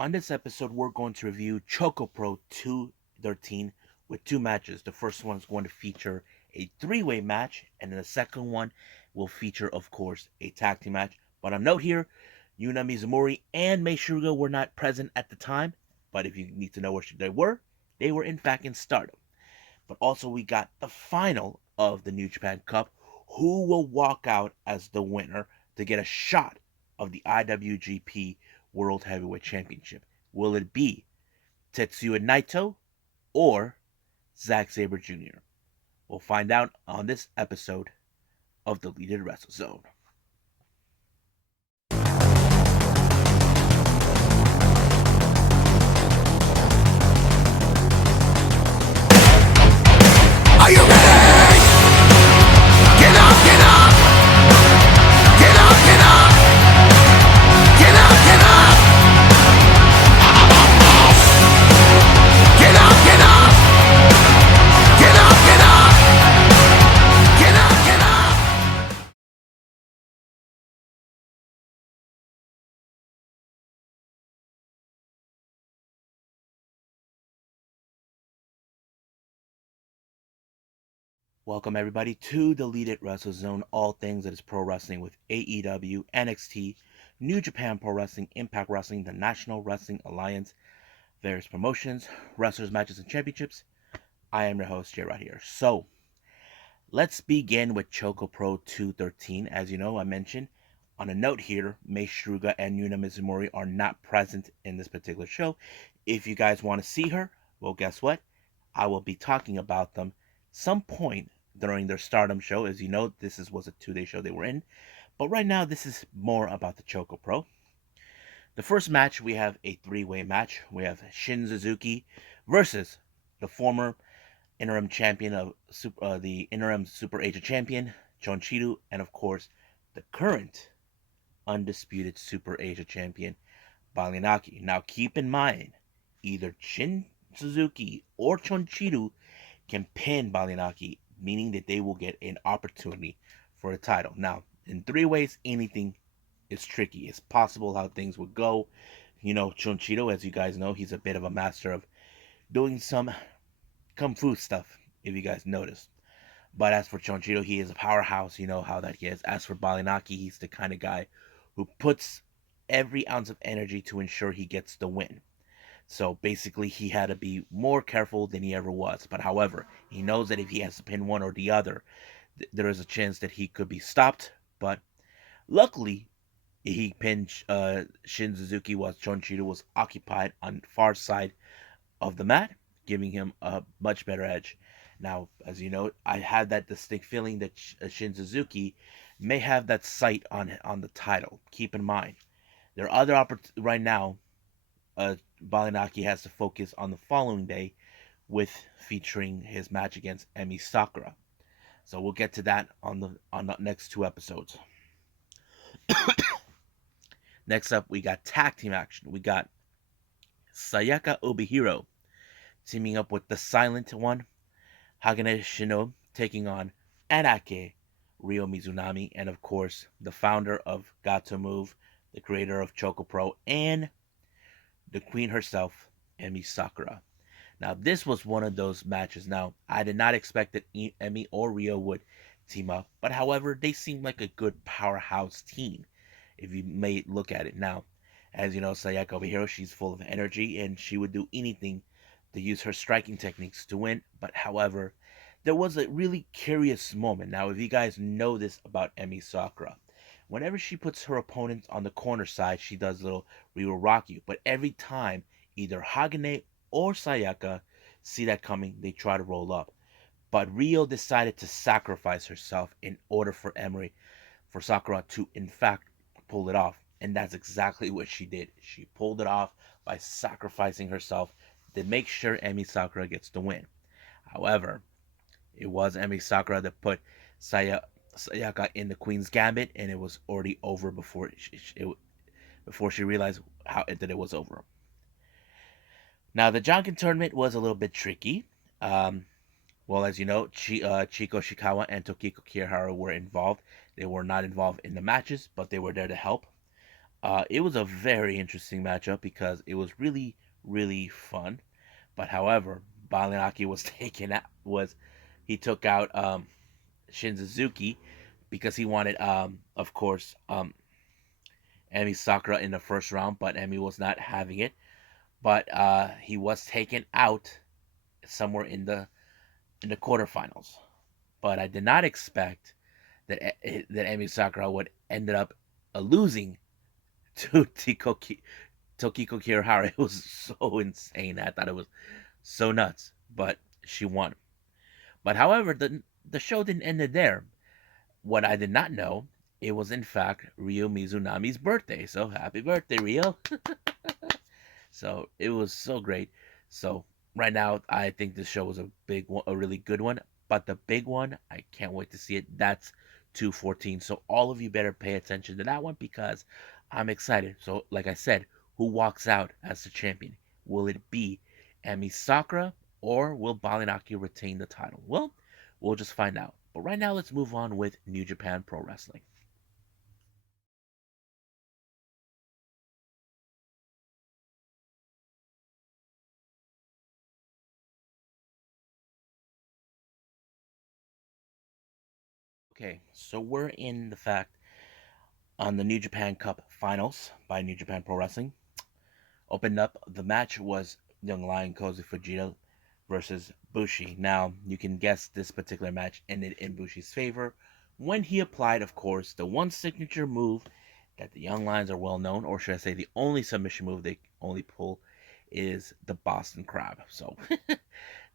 On this episode, we're going to review ChocoPro 213 with two matches. The first one is going to feature a three-way match, and then the second one will feature, of course, a tag team match. But on note here, Yuna Mizumori and Mei Suruga were not present at the time, but if you need to know where they were in fact in Stardom. But also, we got the final of the New Japan Cup. Who will walk out as the winner to get a shot of the IWGP World Heavyweight Championship? Will it be Tetsuya Naito or Zack Sabre Jr.? We'll find out on this episode of Deleted Wrestle Zone. Are you ready? Get up, get up! Get up, get up! Get up, get up! Get up, get up! Get up, get up! Get up, get up! Welcome everybody to Deleted Wrestle Zone, all things that is pro wrestling with AEW, NXT, New Japan Pro Wrestling, Impact Wrestling, the National Wrestling Alliance, various promotions, wrestlers, matches, and championships. I am your host, Jay, right here. So, let's begin with ChocoPro 213. As you know, I mentioned on a note here, Mei Suruga and Yuna Mizumori are not present in this particular show. If you guys want to see her, well, guess what? I will be talking about them some point during their Stardom show. As you know, was a 2-day show they were in. But right now, this is more about the ChocoPro. The first match, we have a three-way match. We have Shin Suzuki versus the former interim champion of the interim Super Asia champion, Chonchiru, and of course, the current undisputed Super Asia champion, Balinaki. Now, keep in mind, either Shin Suzuki or Chonchiru can pin Balinaki, meaning that they will get an opportunity for a title. Now, in three ways, anything is tricky. It's possible how things would go. You know, Chonchiru, as you guys know, he's a bit of a master of doing some kung fu stuff, if you guys noticed. But as for Chonchiru, he is a powerhouse. You know how that he is. As for Balinaki, he's the kind of guy who puts every ounce of energy to ensure he gets the win. So basically, he had to be more careful than he ever was. But however, he knows that if he has to pin one or the other, there is a chance that he could be stopped. But luckily, he pinned Shin Suzuki while Chonchiru was occupied on the far side of the mat, giving him a much better edge. Now, as you know, I had that distinct feeling that Shin Suzuki may have that sight on the title. Keep in mind, there are other right now. Balinaki has to focus on the following day with featuring his match against Emi Sakura. So we'll get to that on the next two episodes. Next up, we got tag team action. We got Sayaka Obihiro teaming up with the Silent One, Hagane Shino, taking on Anake Ryo Mizunami, and of course, the founder of Gato Move, the creator of ChocoPro, and the queen herself, Emi Sakura. Now, this was one of those matches. Now, I did not expect that Emi or Ryo would team up, but however, they seemed like a good powerhouse team, if you may look at it. Now, as you know, Sayaka Obihiro, she's full of energy, and she would do anything to use her striking techniques to win. But however, there was a really curious moment. Now, if you guys know this about Emi Sakura, whenever she puts her opponent on the corner side, she does a little "we will rock you." But every time, either Hagane or Sayaka see that coming, they try to roll up. But Ryo decided to sacrifice herself in order for Sakura to, in fact, pull it off. And that's exactly what she did. She pulled it off by sacrificing herself to make sure Emi Sakura gets the win. However, it was Emi Sakura that put Sayaka in the Queen's Gambit, and it was already over before she realized that it was over. Now, the Jonkin tournament was a little bit tricky. Well, as you know, Chiko Shikawa and Tokiko Kirihara were involved. They were not involved in the matches, but they were there to help. It was a very interesting matchup because it was really, really fun. But however, Balinaki was taken out. Was he took out Shin Suzuki because he wanted, of course, Emi Sakura in the first round, but Emi was not having it. But he was taken out somewhere in the quarterfinals. But I did not expect that Emi Sakura would ended up losing to Tokiko Kirihara. It was so insane. I thought it was so nuts, but she won. But however, the show didn't end there. What I did not know, it was in fact Ryo Mizunami's birthday. So happy birthday, Ryo! So it was so great. So right now, I think this show was a big one, a really good one. But the big one, I can't wait to see it. That's 214. So all of you better pay attention to that one because I'm excited. So like I said, who walks out as the champion? Will it be Emi Sakura or will Balinaki retain the title? Well, we'll just find out. But right now, let's move on with New Japan Pro Wrestling. Okay, so we're in the fact on the New Japan Cup Finals by New Japan Pro Wrestling. Opened up, the match was Young Lion Kozu Fujita versus Bushi. Now, you can guess this particular match ended in Bushi's favor when he applied, of course, the one signature move that the Young Lions are well known, or should I say, the only submission move they only pull is the Boston Crab. So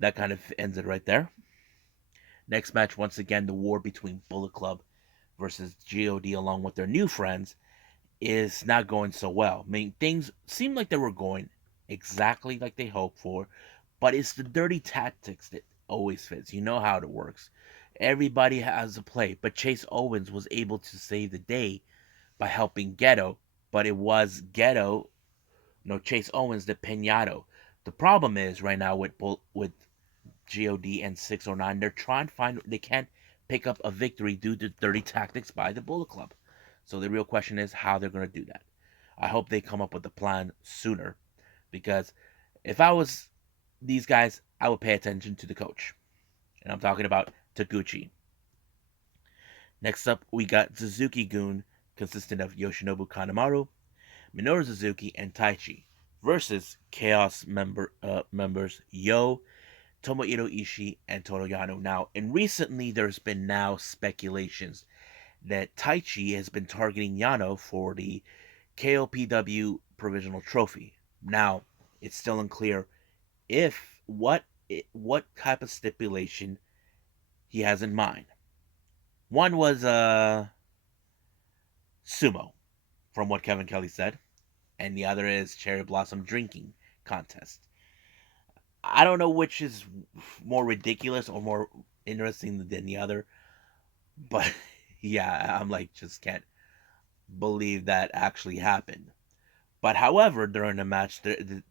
that kind of ends it right there. Next match, once again, the war between Bullet Club versus God along with their new friends is not going so well. I mean, things seem like they were going exactly like they hoped for, but it's the dirty tactics that always fits. You know how it works. Everybody has a play, but Chase Owens was able to save the day by helping Ghetto, but it was Ghetto, no Chase Owens, the Pinado. The problem is right now with God and 609, they're trying to find they can't pick up a victory due to dirty tactics by the Bullet Club. So the real question is how they're going to do that. I hope they come up with a plan sooner because if I was these guys, I would pay attention to the coach. And I'm talking about Taguchi. Next up, we got Suzuki Gun, consisting of Yoshinobu Kanemaru, Minoru Suzuki, and Taichi, versus Chaos members Yo, Tomohiro Ishii, and Toru Yano. Now, and recently, there's been now speculations that Taichi has been targeting Yano for the KOPW provisional trophy. Now, it's still unclear if what type of stipulation he has in mind. One was sumo, from what Kevin Kelly said, and the other is cherry blossom drinking contest. I don't know which is more ridiculous or more interesting than the other, but yeah, I'm like just can't believe that actually happened. But however, during the match,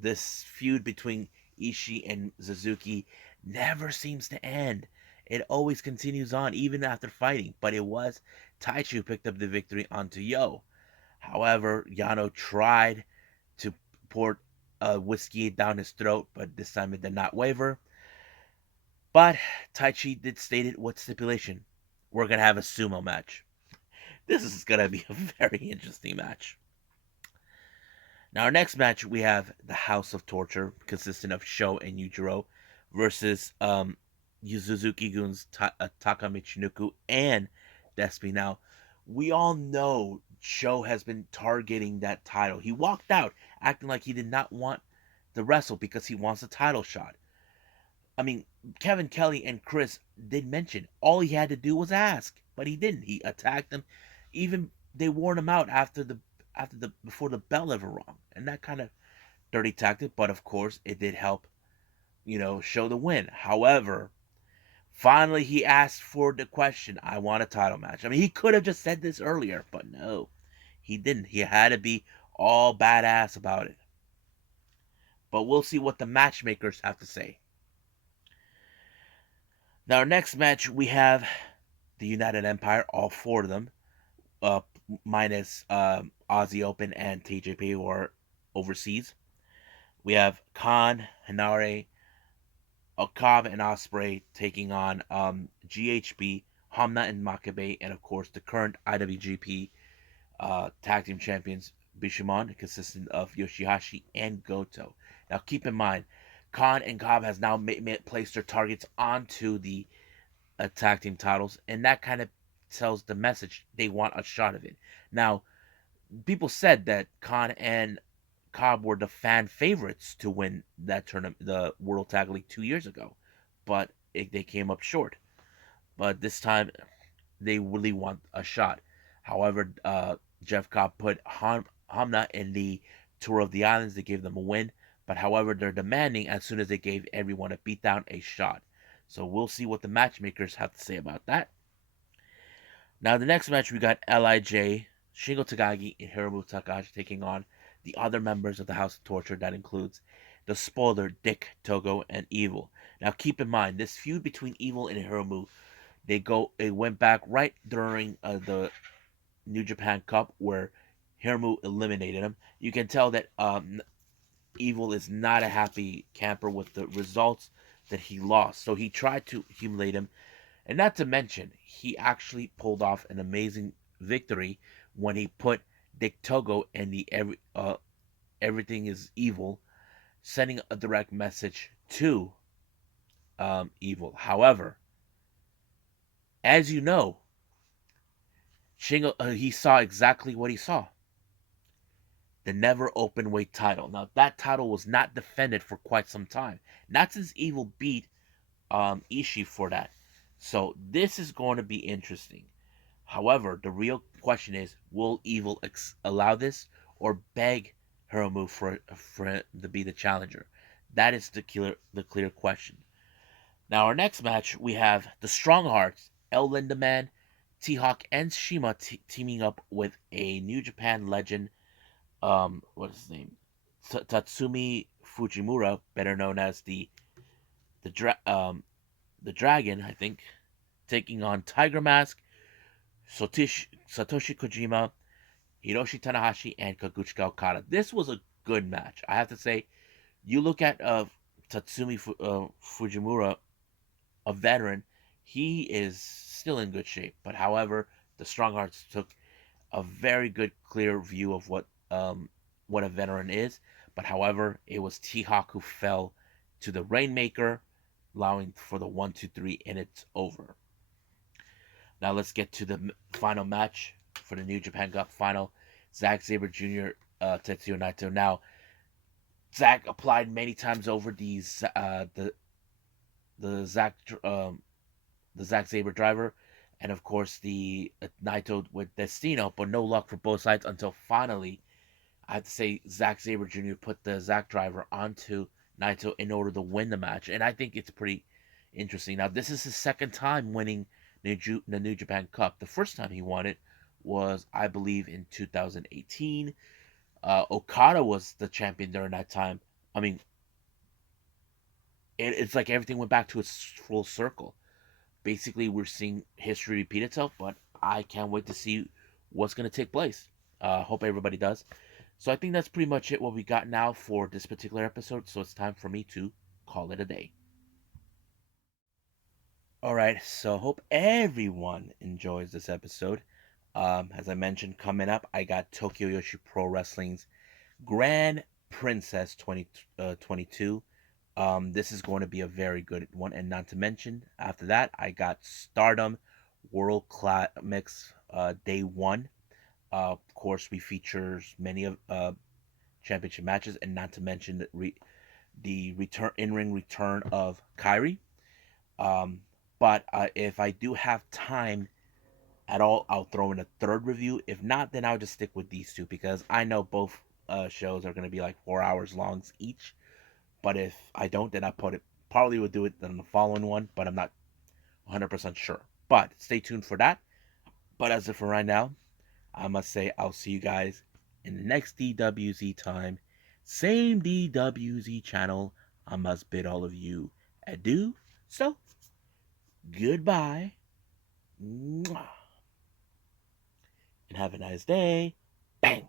this feud between Ishii and Suzuki never seems to end. It always continues on, even after fighting. But it was Taichi who picked up the victory onto Yo. However, Yano tried to pour whiskey down his throat, but this time it did not waver. But Taichi did state it what stipulation. We're going to have a sumo match. This is going to be a very interesting match. Now, our next match, we have the House of Torture, consisting of Sho and Yujiro, versus Suzuki Gun's Taka Michinoku and Despy. Now, we all know Sho has been targeting that title. He walked out acting like he did not want to wrestle because he wants a title shot. I mean, Kevin Kelly and Chris did mention all he had to do was ask, but he didn't. He attacked them. Even they warned him out after the before the bell ever rung, and that kind of dirty tactic. But of course, it did help, show the win. However, finally he asked for the question. I want a title match. I mean, he could have just said this earlier, but no, he didn't. He had to be all badass about it. But we'll see what the matchmakers have to say. Now, our next match, we have the United Empire, all four of them, minus Aussie Open and TJP who are overseas. We have Khan, Hanare, Okav, and Osprey taking on GHB, Hamna, and Makabe, and of course the current IWGP tag team champions Bishamon, consisting of Yoshihashi and Goto. Now keep in mind, Khan and Cobb has now placed their targets onto the tag team titles, and that kind of tells the message they want a shot of it. Now, people said that Khan and Cobb were the fan favorites to win that tournament, the World Tag League 2 years ago, but they came up short. But this time, they really want a shot. However, Jeff Cobb put Hamna in the Tour of the Islands. They gave them a win. But however, they're demanding, as soon as they gave everyone a beatdown, a shot. So we'll see what the matchmakers have to say about that. Now, the next match, we got LIJ, Shingo Takagi, and Hiromu Takahashi taking on the other members of the House of Torture. That includes the spoiler, Dick, Togo, and Evil. Now, keep in mind, this feud between Evil and Hiromu, it went back right during the New Japan Cup where Hiromu eliminated him. You can tell that Evil is not a happy camper with the results that he lost. So he tried to humiliate him, and not to mention he actually pulled off an amazing victory when he put Dick Togo in the everything is evil, sending a direct message to Evil. However, as you know, Shingo he saw exactly what he saw. The never open weight title. Now that title was not defended for quite some time. Not since Evil beat Ishii for that. So this is going to be interesting. However, the real question is, will Evil allow this or beg Hiromu for him to be the challenger? That is the clear question. Now our next match we have the Strong Hearts, El Lindaman, T-Hawk, and Shima teaming up with a New Japan legend, what is his name? Tatsumi Fujimura, better known as the dra- um the Dragon, I think, taking on Tiger Mask, Satoshi Kojima, Hiroshi Tanahashi, and Kaguchika Okada. This was a good match, I have to say. You look at Tatsumi Fujimura, a veteran, he is still in good shape. But however, the Stronghearts took a very good, clear view of what a veteran is. But however, it was T Hawk who fell to the Rainmaker, allowing for the 1, 2, 3, and it's over. Now let's get to the final match for the New Japan Cup final. Zack Sabre Jr. Tetsuya Naito. Now Zack applied many times over the Zack the Zack Sabre driver, and of course the Naito with Destino, but no luck for both sides until finally, I have to say, Zack Sabre Jr. put the Zack driver onto Naito in order to win the match, and I think it's pretty interesting. Now this is his second time winning the New Japan Cup. The first time he won it was, I believe, in 2018. Okada was the champion during that time. I mean, it's like everything went back to its full circle. Basically, we're seeing history repeat itself, but I can't wait to see what's going to take place. Hope everybody does. So I think that's pretty much it what we got now for this particular episode. So it's time for me to call it a day. All right, so hope everyone enjoys this episode. As I mentioned, coming up, I got Tokyo Yoshi Pro Wrestling's Grand Princess 2022. This is going to be a very good one, and not to mention, after that, I got Stardom World Class Mix Day One. Of course, we features many of championship matches, and not to mention the return in ring return of Kyrie. Um, but if I do have time at all, I'll throw in a third review. If not, then I'll just stick with these two because I know both shows are going to be like 4 hours long each. But if I don't, then I probably would do it in the following one, but I'm not 100% sure. But stay tuned for that. But as of for right now, I must say I'll see you guys in the next DWZ time. Same DWZ channel. I must bid all of you adieu. So, goodbye. Mwah. and have a nice day. Bang!